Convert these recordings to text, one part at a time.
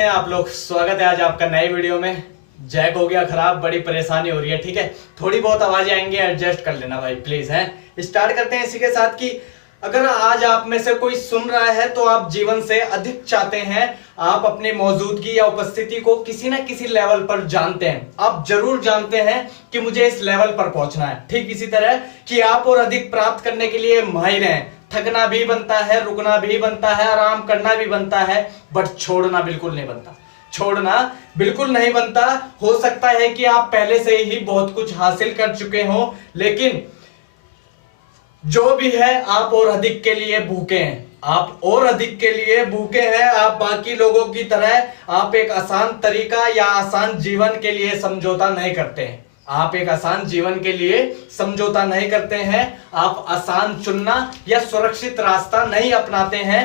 कैसे हैं आप लोग। स्वागत है आज आपका नए वीडियो में। जैक हो गया खराब, बड़ी परेशानी हो रही है। ठीक है, थोड़ी बहुत आवाजें आएंगी, एडजस्ट कर लेना भाई प्लीज। है स्टार्ट करते हैं इसी के साथ कि अगर आज आप में से कोई सुन रहा है तो आप जीवन से अधिक चाहते हैं, आप अपनी मौजूदगी या उपस्थिति को किसी ना किसी लेवल पर जानते हैं, आप जरूर जानते हैं कि मुझे इस लेवल पर पहुंचना है। ठीक इसी तरह कि आप और अधिक प्राप्त करने के लिए माहिर हैं। थकना भी बनता है, रुकना भी बनता है, आराम करना भी बनता है, बट छोड़ना बिल्कुल नहीं बनता। छोड़ना बिल्कुल नहीं बनता। हो सकता है कि आप पहले से ही बहुत कुछ हासिल कर चुके हो, लेकिन जो भी है आप और अधिक के लिए भूखे हैं। आप और अधिक के लिए भूखे हैं। आप बाकी लोगों की तरह आप एक आसान तरीका या आसान जीवन के लिए समझौता नहीं करते हैं। आप एक आसान जीवन के लिए समझौता नहीं करते हैं। आप आसान चुनना या सुरक्षित रास्ता नहीं अपनाते हैं।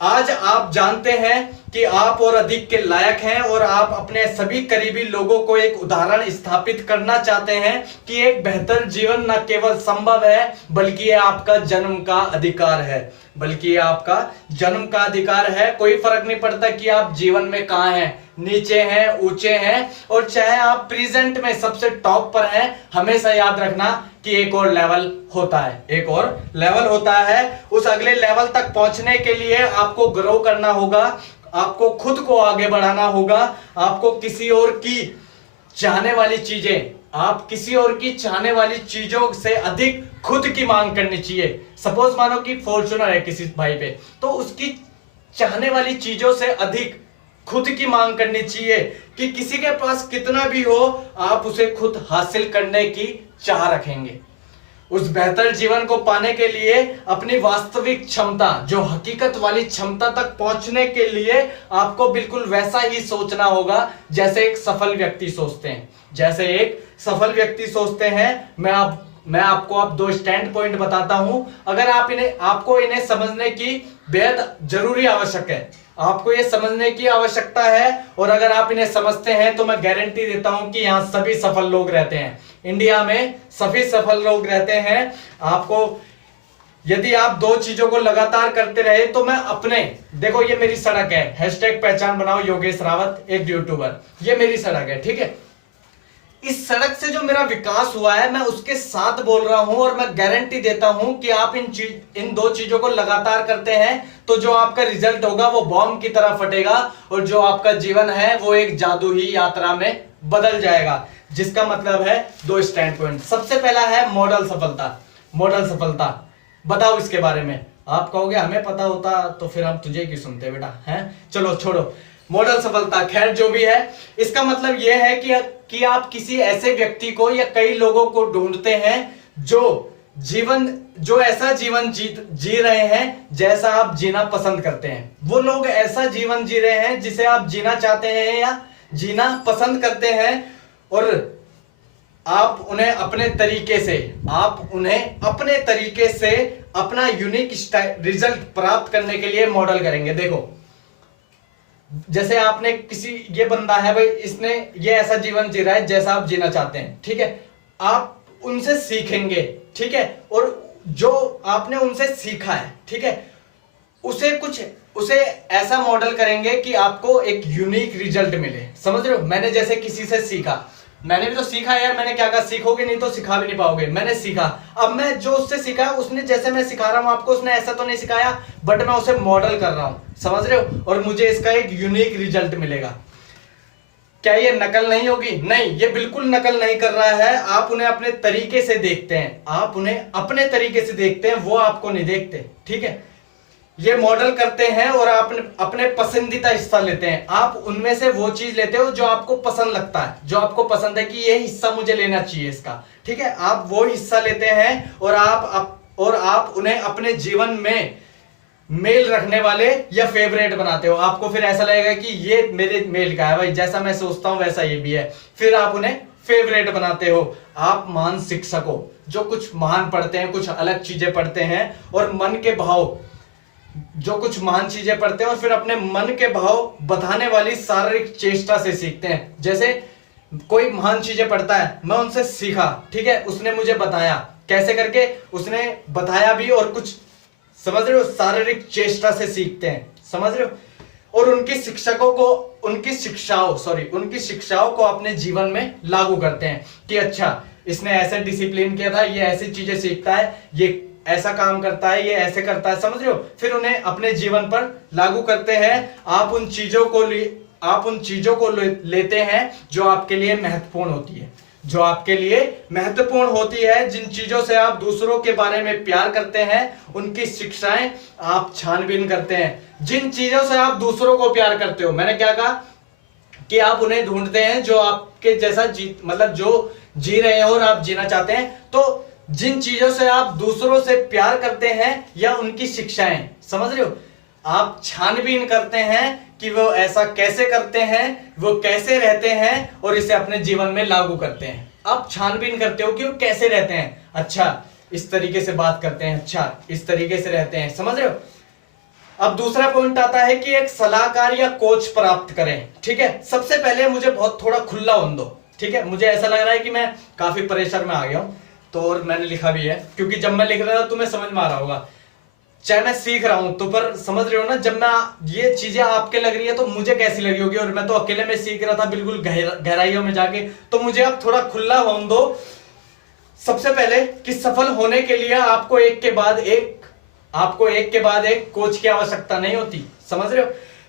आज आप जानते हैं कि आप और अधिक के लायक हैं और आप अपने सभी करीबी लोगों को एक उदाहरण स्थापित करना चाहते हैं कि एक बेहतर जीवन न केवल संभव है बल्कि ये आपका जन्म का अधिकार है। बल्कि ये आपका जन्म का अधिकार है। कोई फर्क नहीं पड़ता कि आप जीवन में कहां हैं, नीचे हैं, ऊंचे हैं, और चाहे आप प्रेजेंट में सबसे टॉप पर हैं, हमेशा याद रखना कि एक और लेवल होता है। एक और लेवल होता है। उस अगले लेवल तक पहुंचने के लिए आपको ग्रो करना होगा, आपको खुद को आगे बढ़ाना होगा। आपको किसी और की चाहने वाली चीजें, आप किसी और की चाहने वाली चीजों से अधिक खुद की मांग करनी चाहिए। सपोज मानो कि फॉर्च्यूनर है किसी भाई पे, तो उसकी चाहने वाली चीजों से अधिक खुद की मांग करनी चाहिए कि किसी के पास कितना भी हो, आप उसे खुद हासिल करने की चाह रखेंगे। उस बेहतर जीवन को पाने के लिए अपनी वास्तविक क्षमता, जो हकीकत वाली क्षमता तक पहुंचने के लिए आपको बिल्कुल वैसा ही सोचना होगा जैसे एक सफल व्यक्ति सोचते हैं। जैसे एक सफल व्यक्ति सोचते हैं। मैं आपको अब दो स्टैंड पॉइंट बताता हूं। अगर आपको इन्हें समझने की बेहद जरूरी आवश्यक है, आपको ये समझने की आवश्यकता है, और अगर आप इन्हें समझते हैं तो मैं गारंटी देता हूं कि यहां सभी सफल लोग रहते हैं। इंडिया में सभी सफल लोग रहते हैं। आपको यदि आप दो चीजों को लगातार करते रहे तो मैं अपने, देखो ये मेरी सड़क है, हैशटैग पहचान बनाओ योगेश रावत, एक यूट्यूबर, ये मेरी सड़क है। ठीक है, इस सड़क से जो मेरा विकास हुआ है मैं उसके साथ बोल रहा हूं, और मैं गारंटी देता हूं कि आप इन दो चीजों को लगातार करते हैं तो जो आपका रिजल्ट होगा वो बॉम्ब की तरह फटेगा, और जो आपका जीवन है वो एक जादू ही यात्रा में बदल जाएगा। जिसका मतलब है दो स्टैंड पॉइंट। सबसे पहला है मॉडल सफलता। मॉडल सफलता बताओ इसके बारे में। आप कहोगे हमें पता होता तो फिर हम तुझे क्यों सुनते बेटा, हैं? चलो छोड़ो मॉडल सफलता, खैर जो भी है। इसका मतलब यह है कि आप किसी ऐसे व्यक्ति को या कई लोगों को ढूंढते हैं जो ऐसा जीवन जी रहे हैं जैसा आप जीना पसंद करते हैं। वो लोग ऐसा जीवन जी रहे हैं जिसे आप जीना चाहते हैं या जीना पसंद करते हैं, और आप उन्हें अपने तरीके से अपना यूनिक रिजल्ट प्राप्त करने के लिए मॉडल करेंगे। देखो जैसे आपने ये बंदा है भाई, इसने ये ऐसा जीवन जी रहा है जैसा आप जीना चाहते हैं। ठीक है, आप उनसे सीखेंगे। ठीक है, और जो आपने उनसे सीखा है, ठीक है, उसे ऐसा मॉडल करेंगे कि आपको एक यूनिक रिजल्ट मिले। समझ रहे हो? मैंने जैसे किसी से सीखा, मैंने भी तो सीखा यार। मैंने क्या कहा, सीखोगे नहीं तो सिखा भी नहीं पाओगे। मैंने सीखा, अब मैं जो उससे सीखा, उसने जैसे मैं सिखा रहा हूं आपको, उसने ऐसा तो नहीं सिखाया, बट मैं उसे मॉडल कर रहा हूं। समझ रहे हो? और मुझे इसका एक यूनिक रिजल्ट मिलेगा। क्या ये नकल नहीं होगी? नहीं, ये बिल्कुल नकल नहीं कर रहा है। आप उन्हें अपने तरीके से देखते हैं, आप उन्हें अपने तरीके से देखते हैं, वो आपको नहीं देखते। ठीक है, ये मॉडल करते हैं और आप अपने पसंदीदा हिस्सा लेते हैं। आप उनमें से वो चीज लेते हो जो आपको पसंद लगता है, जो आपको पसंद है कि ये हिस्सा मुझे लेना चाहिए इसका। ठीक है, आप वो हिस्सा लेते हैं और आप उन्हें अपने जीवन में मेल रखने वाले या फेवरेट बनाते हो। आपको फिर ऐसा लगेगा कि ये मेरे मेल का है भाई, जैसा मैं सोचता हूं वैसा ये भी है, फिर आप उन्हें फेवरेट बनाते हो। आप महान शिक्षक हो जो कुछ महान पढ़ते हैं, कुछ अलग चीजें पढ़ते हैं, और मन के भाव जो कुछ महान चीजें पढ़ते हैं और फिर अपने मन के भाव बताने वाली शारीरिक चेष्टा से सीखते हैं। जैसे कोई महान चीजें पढ़ता है, मैं उनसे सीखा, ठीक है, उसने मुझे बताया कैसे करके, उसने बताया भी, और कुछ समझ रहे हो, शारीरिक चेष्टा से सीखते हैं। समझ रहे हो? और उनकी शिक्षाओं को अपने जीवन में लागू करते हैं कि अच्छा इसने ऐसे डिसिप्लिन किया था, ये ऐसी चीजें सीखता है, ये ऐसा काम करता है, ये ऐसे करता है, समझ रहे हो। फिर उन्हें अपने जीवन पर लागू करते हैं। आप उन चीजों को लेते हैं जो आपके लिए महत्वपूर्ण होती है, जिन चीजों से आप दूसरों के बारे में प्यार करते हैं उनकी शिक्षाएं आप छानबीन करते हैं। जिन चीजों से आप दूसरों को प्यार करते हो, मैंने क्या कहा कि आप उन्हें ढूंढते हैं जो आपके जैसा जो जी रहे हैं और आप जीना चाहते हैं। तो जिन चीजों से आप दूसरों से प्यार करते हैं या उनकी शिक्षाएं, समझ रहे हो, आप छानबीन करते हैं कि वो ऐसा कैसे करते हैं, वो कैसे रहते हैं और इसे अपने जीवन में लागू करते हैं। आप छानबीन करते हो कि वो कैसे रहते हैं, अच्छा इस तरीके से बात करते हैं, अच्छा इस तरीके से रहते हैं, समझ रहे हो। अब दूसरा पॉइंट आता है कि एक सलाहकार या कोच प्राप्त करें। ठीक है, सबसे पहले मुझे बहुत थोड़ा खुला होने दो। ठीक है, मुझे ऐसा लग रहा है कि मैं काफी प्रेशर में आ गया हूं, तो और मैंने लिखा भी है क्योंकि जब मैं लिख रहा था तुम्हें समझ में आ रहा होगा, चाहे मैं सीख रहा हूं तो, पर समझ रहे हो ना, जब मैं ये चीजें आपके लग रही है तो मुझे कैसी लगी होगी, और मैं तो अकेले में सीख रहा था बिल्कुल गहराइयों में जाके। तो मुझे अब थोड़ा खुला होने दो। सबसे पहले कि सफल होने के लिए आपको एक के बाद एक कोच की आवश्यकता नहीं होती, समझ रहे हो।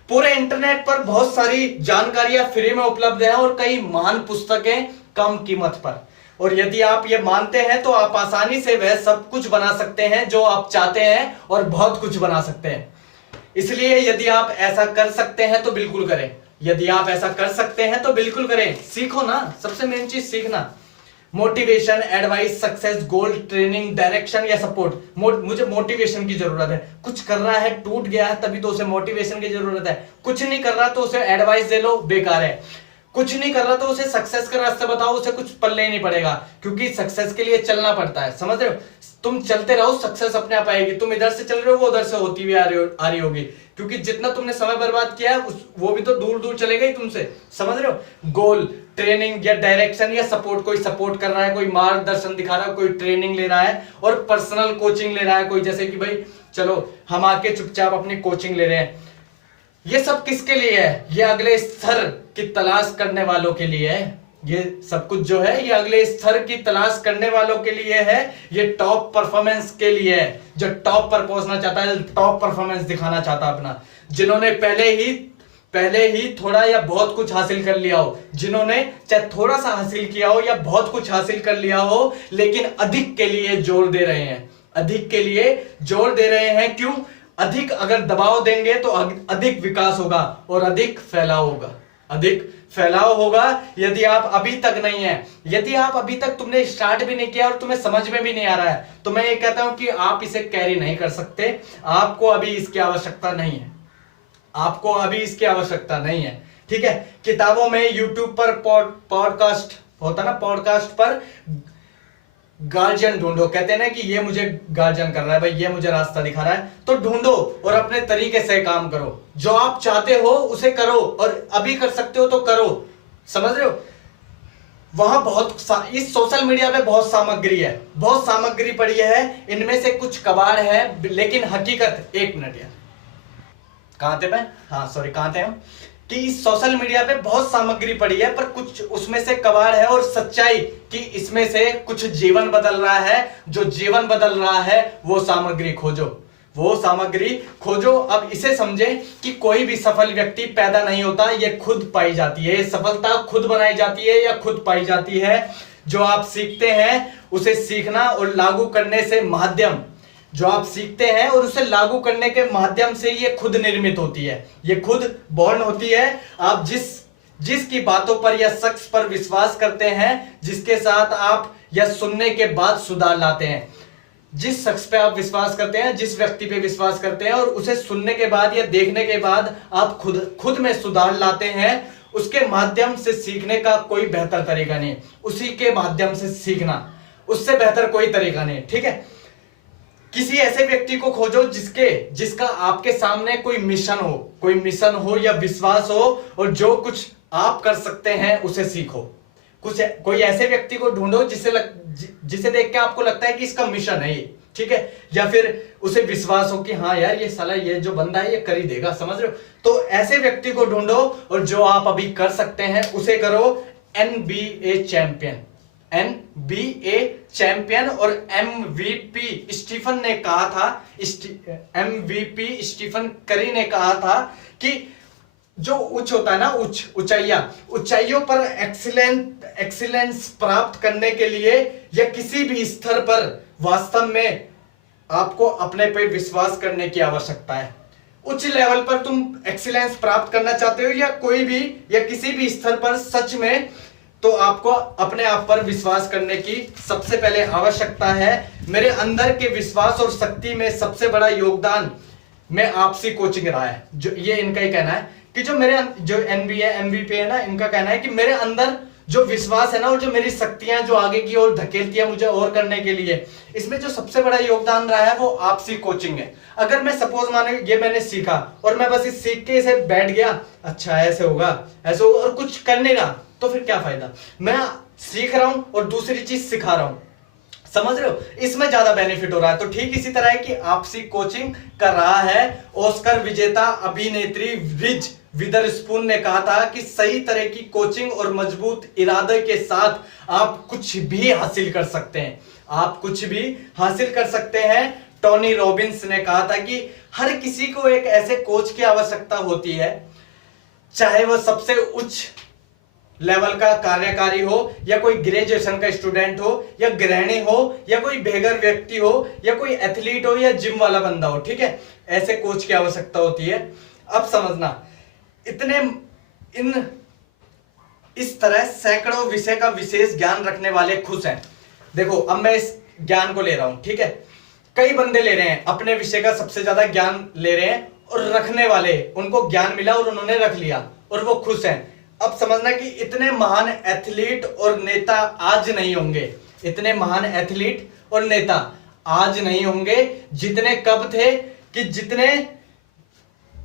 पूरे इंटरनेट पर बहुत सारी जानकारियां फ्री में उपलब्ध है और कई महान पुस्तकें कम कीमत पर, और यदि आप ये मानते हैं तो आप आसानी से वह सब कुछ बना सकते हैं जो आप चाहते हैं और बहुत कुछ बना सकते हैं। इसलिए यदि आप ऐसा कर सकते हैं तो बिल्कुल करें। सीखो ना, सबसे मेन चीज सीखना। मोटिवेशन, एडवाइस, सक्सेस, गोल, ट्रेनिंग, डायरेक्शन या सपोर्ट। मुझे मोटिवेशन की जरूरत है। कुछ कर रहा है, टूट गया है, तभी तो उसे मोटिवेशन की जरूरत है। कुछ नहीं कर रहा तो उसे एडवाइस दे लो, बेकार है। कुछ नहीं कर रहा तो उसे सक्सेस का रास्ता बताओ, उसे कुछ पल्ले ही नहीं पड़ेगा, क्योंकि सक्सेस के लिए चलना पड़ता है, समझ रहे हो। तुम चलते रहो, सक्सेस अपने आप आएगी। तुम इधर से चल रहे हो, वो उधर से होती हुई आ रही होगी, क्योंकि जितना तुमने समय बर्बाद किया है वो भी तो दूर दूर चलेगा ही तुमसे, समझ रहे हो। गोल, ट्रेनिंग या डायरेक्शन या सपोर्ट, कोई सपोर्ट कर रहा है, कोई मार्गदर्शन दिखा रहा है, कोई ट्रेनिंग ले रहा है और पर्सनल कोचिंग ले रहा है कोई, जैसे कि भाई चलो हम आके चुपचाप अपनी कोचिंग ले रहे हैं। ये सब किसके लिए है? ये अगले स्तर की तलाश करने वालों के लिए है। ये सब कुछ जो है ये अगले स्तर की तलाश करने वालों के लिए है। ये टॉप परफॉर्मेंस के लिए है, जो टॉप पर पहुंचना चाहता है, टॉप परफॉर्मेंस दिखाना चाहता है अपना, जिन्होंने पहले ही थोड़ा या बहुत कुछ हासिल कर लिया हो, जिन्होंने चाहे थोड़ा सा हासिल किया हो या बहुत कुछ हासिल कर लिया हो, लेकिन अधिक के लिए जोर दे रहे हैं। अधिक के लिए जोर दे रहे हैं, क्यों? अधिक अगर दबाव देंगे तो अधिक विकास होगा और अधिक फैलाव होगा। यदि आप अभी तक नहीं है, यदि आप अभी तक तुमने स्टार्ट भी नहीं किया और तुम्हें समझ में भी नहीं आ रहा है, तो मैं ये कहता हूं कि आप इसे कैरी नहीं कर सकते। आपको अभी इसकी आवश्यकता नहीं है, ठीक है। किताबों में, यूट्यूब पर पॉडकास्ट होता ना, पॉडकास्ट पर गार्जियन ढूंढो। कहते हैं ना कि ये मुझे गार्जियन कर रहा है भाई, ये मुझे रास्ता दिखा रहा है, तो ढूंढो और अपने तरीके से काम करो। जो आप चाहते हो उसे करो, और अभी कर सकते हो तो करो, समझ रहे हो। वहां इस सोशल मीडिया पे बहुत सामग्री पड़ी है, इनमें से कुछ कबाड़ है, लेकिन हकीकत, एक मिनट यार, कहां थे हम, कि इस सोशल मीडिया पे बहुत सामग्री पड़ी है, पर कुछ उसमें से कबाड़ है, और सच्चाई कि इसमें से कुछ जीवन बदल रहा है। जो जीवन बदल रहा है वो सामग्री खोजो। अब इसे समझे कि कोई भी सफल व्यक्ति पैदा नहीं होता, ये खुद पाई जाती है। सफलता खुद बनाई जाती है या खुद पाई जाती है। जो आप सीखते हैं उसे सीखना और लागू करने से के माध्यम से ये खुद निर्मित होती है, ये खुद बॉर्न होती है। आप जिसकी बातों पर या शख्स पर विश्वास करते हैं, जिसके साथ आप या सुनने के बाद सुधार लाते हैं, जिस शख्स पे आप विश्वास करते हैं, जिस व्यक्ति पे विश्वास करते हैं और उसे सुनने के बाद या देखने के बाद आप खुद में सुधार लाते हैं, उसके माध्यम से सीखने का कोई बेहतर तरीका नहीं। उसी के माध्यम से सीखना, उससे बेहतर कोई तरीका नहीं, ठीक है। किसी ऐसे व्यक्ति को खोजो जिसका आपके सामने कोई मिशन हो या विश्वास हो, और जो कुछ आप कर सकते हैं उसे सीखो। कोई ऐसे व्यक्ति को ढूंढो जिसे देख के आपको लगता है कि इसका मिशन है, ठीक है, या फिर उसे विश्वास हो कि हाँ यार ये साला ये जो बंदा है ये कर ही देगा, समझ रहे हो। तो ऐसे व्यक्ति को ढूंढो और जो आप अभी कर सकते हैं उसे करो NBA चैंपियन, NBA चैंपियन। और MVP स्टीफन ने कहा था, MVP स्टीफन करी ने कहा था कि जो उच्च होता है ना, ऊंचाइयों पर एक्सीलेंस प्राप्त करने के लिए या किसी भी स्तर पर वास्तव में आपको अपने पे विश्वास करने की आवश्यकता है। उच्च लेवल पर तुम एक्सीलेंस प्राप्त करना चाहते हो या कोई भी या किसी भी स्तर पर सच में, तो आपको अपने आप पर विश्वास करने की सबसे पहले आवश्यकता है। मेरे अंदर के विश्वास और शक्ति में सबसे बड़ा योगदान में आपसी कोचिंग रहा है। जो ये इनका ही कहना है कि जो मेरे जो NBA MVP है ना, इनका कहना है कि मेरे अंदर जो विश्वास है ना और जो मेरी शक्तियां जो आगे की ओर धकेलती है मुझे और करने के लिए, इसमें जो सबसे बड़ा योगदान रहा है वो आपसी कोचिंग है। अगर मैं सपोज माने ये मैंने सीखा और मैं बस इस सीख के इसे बैठ गया, अच्छा ऐसे होगा ऐसे होगा, और कुछ करने का, तो फिर क्या फायदा। मैं सीख रहा हूं और दूसरी चीज सिखा रहा हूं, समझ रहे हो, इसमें ज्यादा बेनिफिट हो रहा है। तो ठीक इसी तरह है कि आपसी कोचिंग कर रहा है। ऑस्कर विजेता अभिनेत्री रिज विदरस्पून ने कहा था कि सही तरह की कोचिंग और मजबूत इरादे के साथ आप कुछ भी हासिल कर सकते हैं, आप कुछ भी हासिल कर सकते हैं। टोनी रॉबिन्स ने कहा था कि हर किसी को एक ऐसे कोच की आवश्यकता होती है, चाहे वह सबसे उच्च लेवल का कार्यकारी हो या कोई ग्रेजुएशन का स्टूडेंट हो या गृहिणी हो या कोई बेघर व्यक्ति हो या कोई एथलीट हो या जिम वाला बंदा हो, ठीक है, ऐसे कोच की आवश्यकता होती है। अब समझना, इस तरह सैकड़ों विषय का विशेष ज्ञान रखने वाले खुश हैं। देखो अब मैं इस ज्ञान को ले रहा हूं, ठीक है, कई बंदे ले रहे हैं अपने विषय का सबसे ज्यादा ज्ञान ले रहे हैं और रखने वाले, उनको ज्ञान मिला और उन्होंने रख लिया और वो खुश हैं। अब समझना कि इतने महान एथलीट और नेता आज नहीं होंगे, इतने महान एथलीट और नेता आज नहीं होंगे जितने कब थे, कि जितने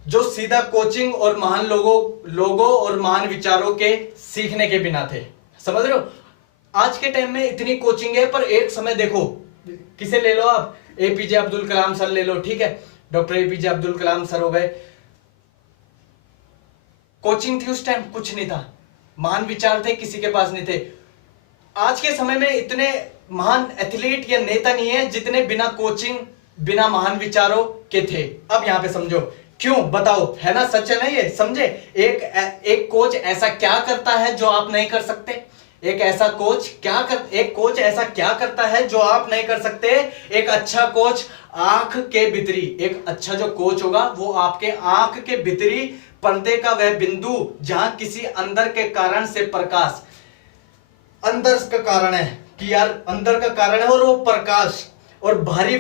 जो सीधा कोचिंग और महान लोगों और महान विचारों के सीखने के बिना थे, समझ रहे हो। आज के टाइम में इतनी कोचिंग है, पर एक समय देखो, किसे ले लो आप, APJ अब्दुल कलाम सर ले लो, ठीक है, doctor APJ Abdul Kalam sir हो गए। कोचिंग थी उस टाइम, कुछ नहीं था, महान विचार थे, किसी के पास नहीं थे। आज के समय में इतने महान एथलीट या नेता नहीं है जितने बिना कोचिंग बिना महान विचारों के थे। अब यहां पे समझो क्यों, बताओ, है ना, सच है ना ये, समझे। एक कोच ऐसा क्या करता है जो आप नहीं कर सकते, एक कोच ऐसा क्या करता है जो आप नहीं कर सकते। एक अच्छा कोच आंख के भीतरी, एक अच्छा जो कोच होगा वो आपके आंख के भीतरी पर्दे का वह बिंदु जहां किसी अंदर के कारण से प्रकाश, अंदर का कारण है कि यार अंदर का कारण है और वो प्रकाश और भारी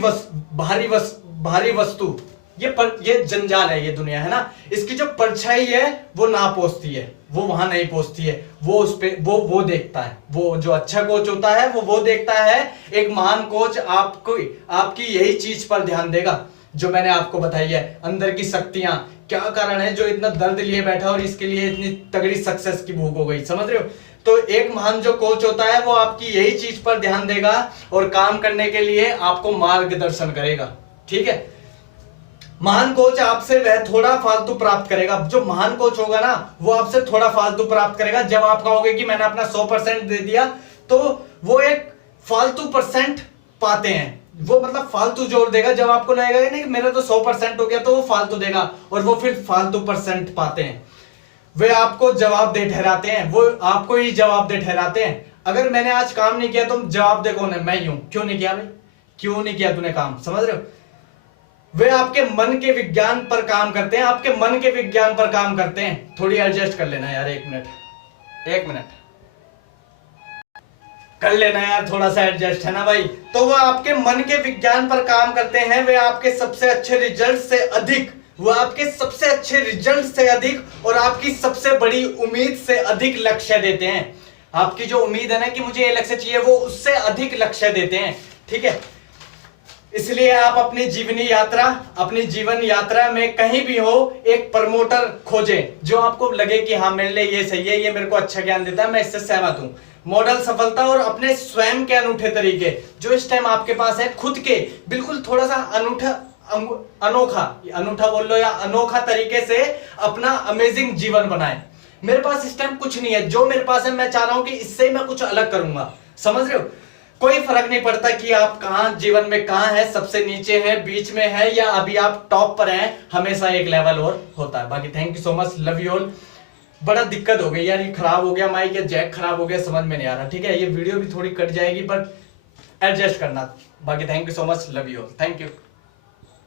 वस्तु, ये जंजाल है, ये दुनिया है ना, इसकी जो परछाई है वो ना पहुंचती है, वो वहां नहीं पहुंचती है, वो उस पे वो देखता है। वो जो अच्छा कोच होता है वो देखता है। एक महान कोच आपकी यही चीज पर ध्यान देगा जो मैंने आपको बताई है, अंदर की शक्तियां, क्या कारण है जो इतना दर्द लिए बैठा और इसके लिए इतनी तगड़ी सक्सेस की भूख हो गई, समझ रहे हो। तो एक महान जो कोच होता है वो आपकी यही चीज पर ध्यान देगा और काम करने के लिए आपको मार्गदर्शन करेगा, ठीक है। महान कोच आपसे वह थोड़ा फालतू प्राप्त करेगा, जो महान कोच होगा ना वो आपसे थोड़ा फालतू प्राप्त करेगा। जब आप कहोगे कि मैंने अपना 100% दे दिया, तो वो एक फालतू % पाते हैं, वो मतलब फालतू जोड़ देगा। जब आपको लगेगा नहीं कि मेरा तो 100% हो गया, तो वो फालतू देगा और वो फिर फालतू % पाते हैं। वे आपको जवाब दे ठहराते हैं, वो आपको ही जवाब दे ठहराते हैं। अगर मैंने आज काम नहीं किया तो जवाब दे कौन है, मैं ही हूं। क्यों नहीं किया भाई, क्यों नहीं किया तूने काम, समझ रहे हो। वे आपके मन के विज्ञान पर काम करते हैं, आपके मन के विज्ञान पर काम करते हैं। थोड़ी एडजस्ट कर लेना यार, एक मिनट कर लेना यार, थोड़ा सा एडजस्ट, है ना भाई। तो वो आपके मन के विज्ञान पर काम करते हैं। वे आपके सबसे अच्छे रिजल्ट से अधिक, वो आपके सबसे अच्छे रिजल्ट से अधिक और आपकी सबसे बड़ी उम्मीद से अधिक लक्ष्य देते हैं। आपकी जो उम्मीद है ना कि मुझे ये लक्ष्य चाहिए, वो उससे अधिक लक्ष्य देते हैं, ठीक है। इसलिए आप अपनी जीवन यात्रा में कहीं भी हो एक प्रमोटर खोजें जो आपको लगे कि हाँ मेरे लिए ये सही है, ये मेरे को अच्छा ज्ञान देता है, मैं इससे सहमत हूं। मॉडल सफलता और अपने स्वयं के अनूठे तरीके जो इस टाइम आपके पास है, खुद के बिल्कुल थोड़ा सा अनूठा बोल लो या अनोखा तरीके से अपना अमेजिंग जीवन बनाए। मेरे पास इस टाइम कुछ नहीं है, जो मेरे पास है मैं चाह रहा हूं कि इससे मैं कुछ अलग करूंगा। समझ रहे हो? कोई फर्क नहीं पड़ता कि आप कहां जीवन में कहां है, सबसे नीचे है, बीच में है या अभी आप टॉप पर हैं, हमेशा एक लेवल और होता है। बाकी thank you so much, love you all. बड़ा दिक्कत हो गई यार, ये खराब हो गया माइक या जैक खराब हो गया, समझ में नहीं आ रहा। ठीक है, ये वीडियो भी थोड़ी कट जाएगी बट एडजस्ट करना। बाकी thank you so much, love you all, thank you.